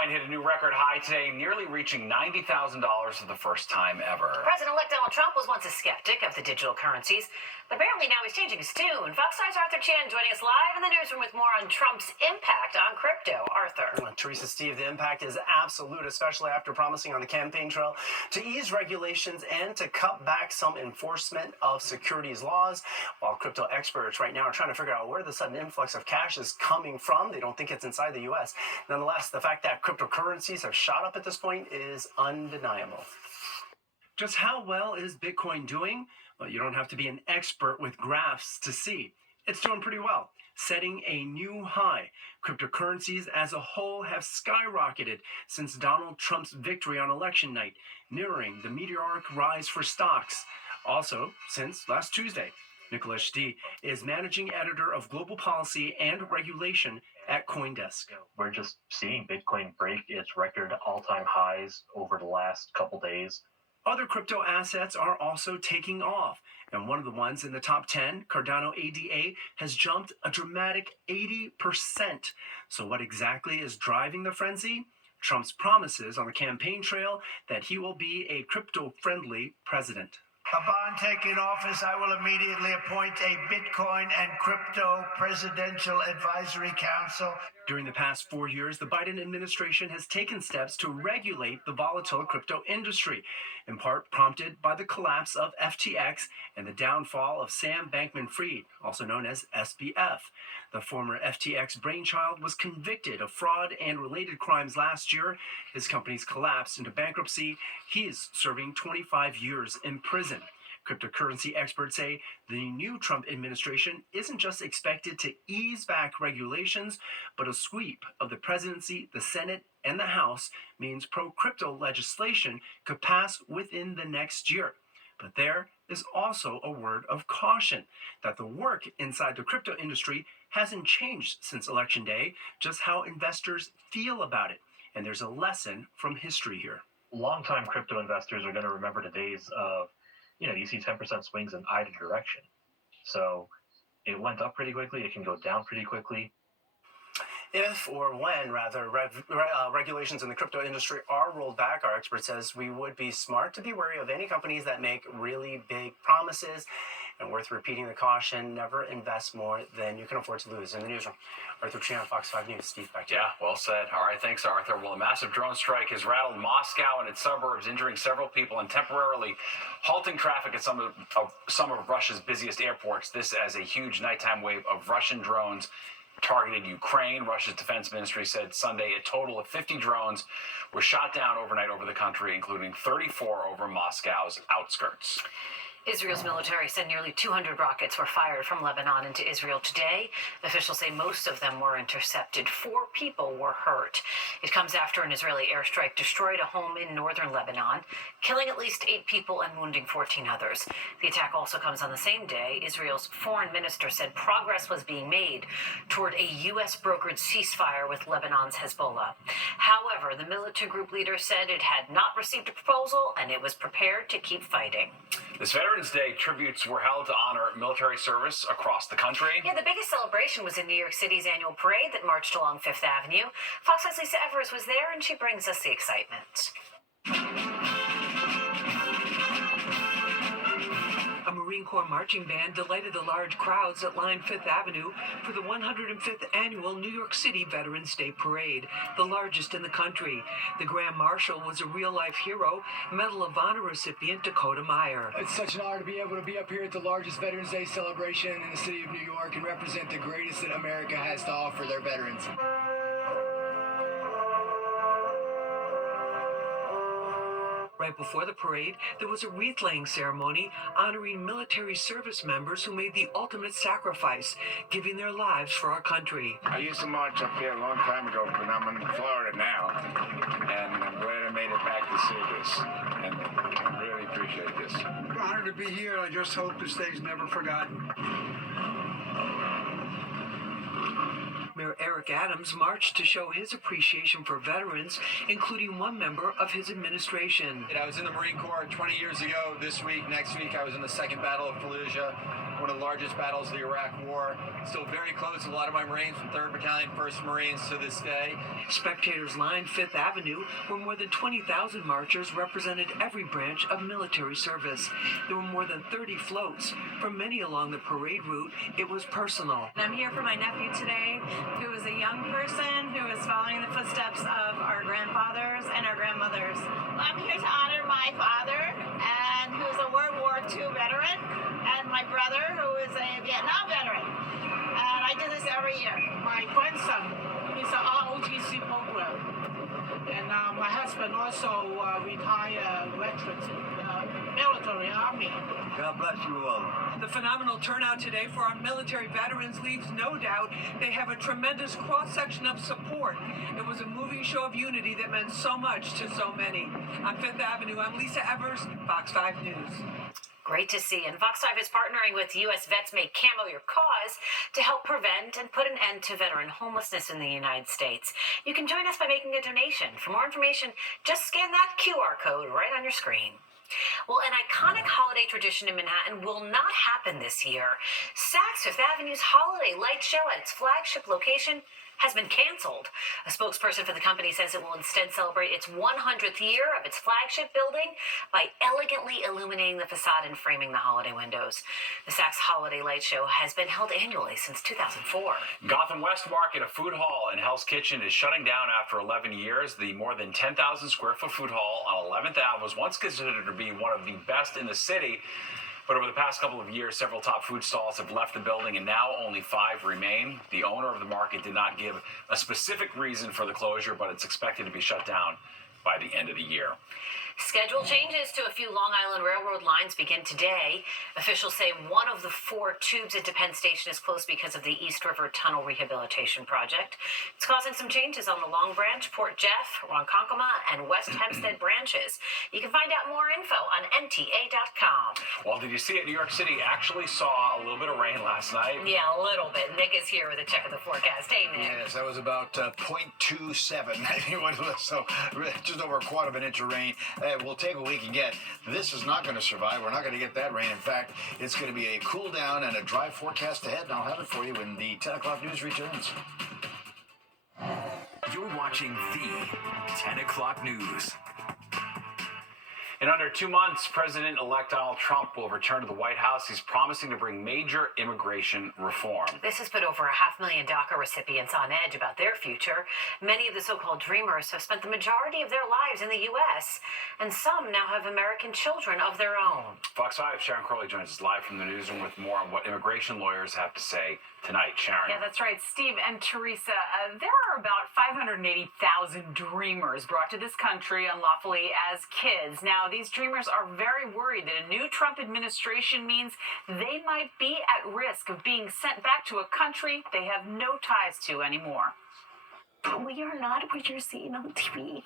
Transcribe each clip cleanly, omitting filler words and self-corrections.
Bitcoin hit a new record high today, nearly reaching $90,000 for the first time ever. President-elect Donald Trump was once a skeptic of the digital currencies, but apparently now he's changing his tune. Fox 9's Arthur Chan joining us live in the newsroom with more on Trump's impact on crypto. Arthur. Well, Teresa, Steve, the impact is absolute, especially after promising on the campaign trail to ease regulations and to cut back some enforcement of securities laws. While crypto experts right now are trying to figure out where the sudden influx of cash is coming from, they don't think it's inside the U.S. Nonetheless, the fact that cryptocurrencies have shot up at this point is undeniable. Just how well is Bitcoin doing? Well, you don't have to be an expert with graphs to see. It's doing pretty well, setting a new high. Cryptocurrencies as a whole have skyrocketed since Donald Trump's victory on election night, nearing the meteoric rise for stocks. Also, since last Tuesday. Nicholas D. is managing editor of global policy and regulation at CoinDesk. We're just seeing Bitcoin break its record all-time highs over the last couple days. Other crypto assets are also taking off, and one of the ones in the top 10, Cardano ADA, has jumped a dramatic 80%. So what exactly is driving the frenzy? Trump's promises on the campaign trail that he will be a crypto-friendly president. Upon taking office, I will immediately appoint a Bitcoin and Crypto Presidential Advisory Council. During the past 4 years, the Biden administration has taken steps to regulate the volatile crypto industry, in part prompted by the collapse of FTX and the downfall of Sam Bankman-Fried, also known as SBF. The former FTX brainchild was convicted of fraud and related crimes last year. His companies collapsed into bankruptcy. He is serving 25 years in prison. Cryptocurrency experts say the new Trump administration isn't just expected to ease back regulations, but a sweep of the presidency, the Senate, and the House means pro-crypto legislation could pass within the next year. But there is also a word of caution that the work inside the crypto industry hasn't changed since Election Day, just how investors feel about it. And there's a lesson from history here. Longtime crypto investors are going to remember the days of, you see 10% swings in either direction. So it went up pretty quickly. It can go down pretty quickly. If or when, rather, regulations in the crypto industry are rolled back, our expert says we would be smart to be wary of any companies that make really big promises. And worth repeating the caution, never invest more than you can afford to lose. In the newsroom, Arthur Chan, Fox 5 News. Steve, back to you. Yeah, well said. All right, thanks, Arthur. Well, a massive drone strike has rattled Moscow and its suburbs, injuring several people and temporarily halting traffic at some of Russia's busiest airports. This as a huge nighttime wave of Russian drones targeted Ukraine. Russia's defense ministry said Sunday a total of 50 drones were shot down overnight over the country, including 34 over Moscow's outskirts. Israel's military said nearly 200 rockets were fired from Lebanon into Israel today. Officials say most of them were intercepted. 4 people were hurt. It comes after an Israeli airstrike destroyed a home in northern Lebanon, killing at least 8 people and wounding 14 others. The attack also comes on the same day. Israel's foreign minister said progress was being made toward a U.S.-brokered ceasefire with Lebanon's Hezbollah. However, the militant group leader said it had not received a proposal and it was prepared to keep fighting. This Veterans Day tributes were held to honor military service across the country. Yeah, the biggest celebration was in New York City's annual parade that marched along Fifth Avenue. Fox 5's Lisa Evers was there, and she brings us the excitement. A Marine Corps marching band delighted the large crowds that lined Fifth Avenue for the 105th annual New York City Veterans Day Parade, the largest in the country. The Grand Marshal was a real-life hero, Medal of Honor recipient Dakota Meyer. It's such an honor to be able to be up here at the largest Veterans Day celebration in the city of New York and represent the greatest that America has to offer their veterans. Right before the parade, there was a wreath-laying ceremony honoring military service members who made the ultimate sacrifice, giving their lives for our country. I used to march up here a long time ago, but I'm in Florida now, and I'm glad I made it back to see this, and I really appreciate this. I'm honored to be here, and I just hope this day's never forgotten. Mayor Eric Adams marched to show his appreciation for veterans, including one member of his administration. I was in the Marine Corps 20 years ago. This week, next week, I was in the Second Battle of Fallujah. one of the largest battles of the Iraq War. Still very close to a lot of my Marines from 3rd Battalion, 1st Marines to this day. Spectators lined Fifth Avenue, where more than 20,000 marchers represented every branch of military service. There were more than 30 floats. For many along the parade route, it was personal. I'm here for my nephew today, who is a young person who is following the footsteps of our grandfathers and our grandmothers. I'm here to honor my father, and who's a World War II veteran, and my brother, who is a Vietnam veteran. And I do this every year. My grandson is an ROTC program, and my husband also retired veteran in the military army. God bless you all. The phenomenal turnout today for our military veterans leaves no doubt they have a tremendous cross-section of support. It was a moving show of unity that meant so much to so many. On Fifth Avenue, I'm Lisa Evers, Fox 5 News. Great to see. And Fox 5 is partnering with U.S. Vets Make Camo Your Cause to help prevent and put an end to veteran homelessness in the United States. You can join us by making a donation. For more information, just scan that QR code right on your screen. Well, an iconic holiday tradition in Manhattan will not happen this year. Saks Fifth Avenue's Holiday Light Show at its flagship location has been canceled. A spokesperson for the company says it will instead celebrate its 100th year of its flagship building by elegantly illuminating the facade and framing the holiday windows. The Saks Holiday Light Show has been held annually since 2004. Gotham West Market, a food hall and Hell's Kitchen, is shutting down after 11 years. The more than 10,000 square foot food hall on 11th Ave was once considered to be one of the best in the city. But over the past couple of years, several top food stalls have left the building, and now only 5 remain. The owner of the market did not give a specific reason for the closure, but it's expected to be shut down by the end of the year. Schedule changes to a few Long Island Railroad lines begin today. Officials say one of the 4 tubes into Penn Station is closed because of the East River Tunnel Rehabilitation Project. It's causing some changes on the Long Branch, Port Jeff, Ronkonkoma, and West Hempstead branches. You can find out more info on NTA.com. Well, did you see it? New York City actually saw a little bit of rain last night. Yeah, a little bit. Nick is here with a check of the forecast. Hey, Nick. Yes, that was about 0.27. So just over a quarter of an inch of rain. We'll take what we can get. This is not going to survive. We're not going to get that rain. In fact, it's going to be a cool down and a dry forecast ahead, and I'll have it for you when the 10 o'clock news returns. You're watching the 10 o'clock news. In under 2 months, President-elect Donald Trump will return to the White House. He's promising to bring major immigration reform. This has put over 500,000 DACA recipients on edge about their future. Many of the so-called dreamers have spent the majority of their lives in the U.S., and some now have American children of their own. Fox 5, Sharon Crowley joins us live from the newsroom with more on what immigration lawyers have to say tonight. Sharon. Yeah, that's right. Steve and Teresa, there are about 580,000 dreamers brought to this country unlawfully as kids. Now, these dreamers are very worried that a new Trump administration means they might be at risk of being sent back to a country they have no ties to anymore. We are not what you're seeing on TV.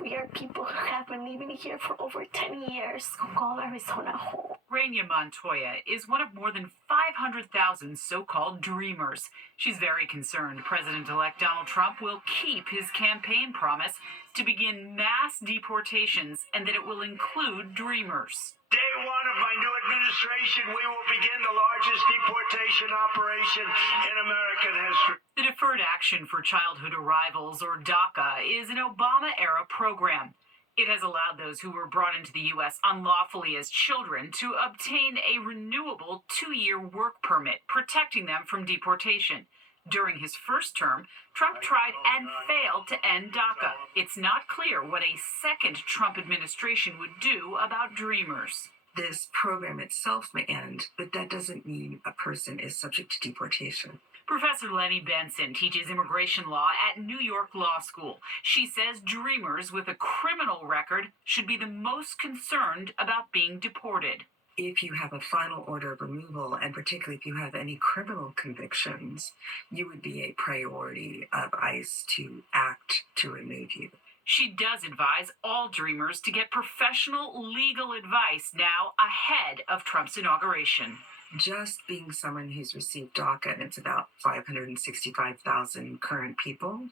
We are people who have been living here for over 10 years who call Arizona home. Raina Montoya is one of more than 500,000 so-called dreamers. She's very concerned President-elect Donald Trump will keep his campaign promise to begin mass deportations and that it will include dreamers. Day one of my new administration, we will begin the largest deportation operation in American history. The Deferred Action for Childhood Arrivals, or DACA, is an Obama-era program. It has allowed those who were brought into the U.S. unlawfully as children to obtain a renewable 2-year work permit, protecting them from deportation. During his first term, Trump tried and failed to end DACA. It's not clear what a second Trump administration would do about dreamers. This program itself may end, but that doesn't mean a person is subject to deportation. Professor Lenny Benson teaches immigration law at New York Law School. She says dreamers with a criminal record should be the most concerned about being deported. If you have a final order of removal, and particularly if you have any criminal convictions, you would be a priority of ICE to act to remove you. She does advise all dreamers to get professional legal advice now ahead of Trump's inauguration. Just being someone who's received DACA, and it's about 565,000 current people,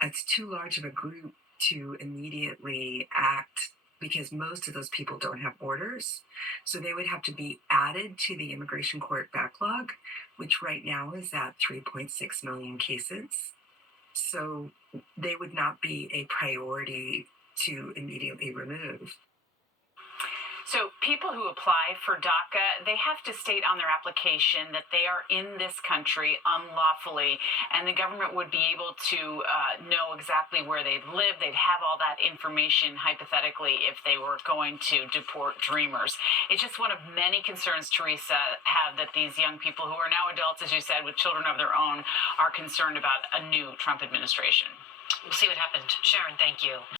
it's too large of a group to immediately act because most of those people don't have orders. So they would have to be added to the immigration court backlog, which right now is at 3.6 million cases. So they would not be a priority to immediately remove. So people who apply for DACA, they have to state on their application that they are in this country unlawfully, and the government would be able to know exactly where they live. They'd have all that information, hypothetically, if they were going to deport Dreamers. It's just one of many concerns, Teresa, have that these young people who are now adults, as you said, with children of their own, are concerned about a new Trump administration. We'll see what happens. Sharon, thank you.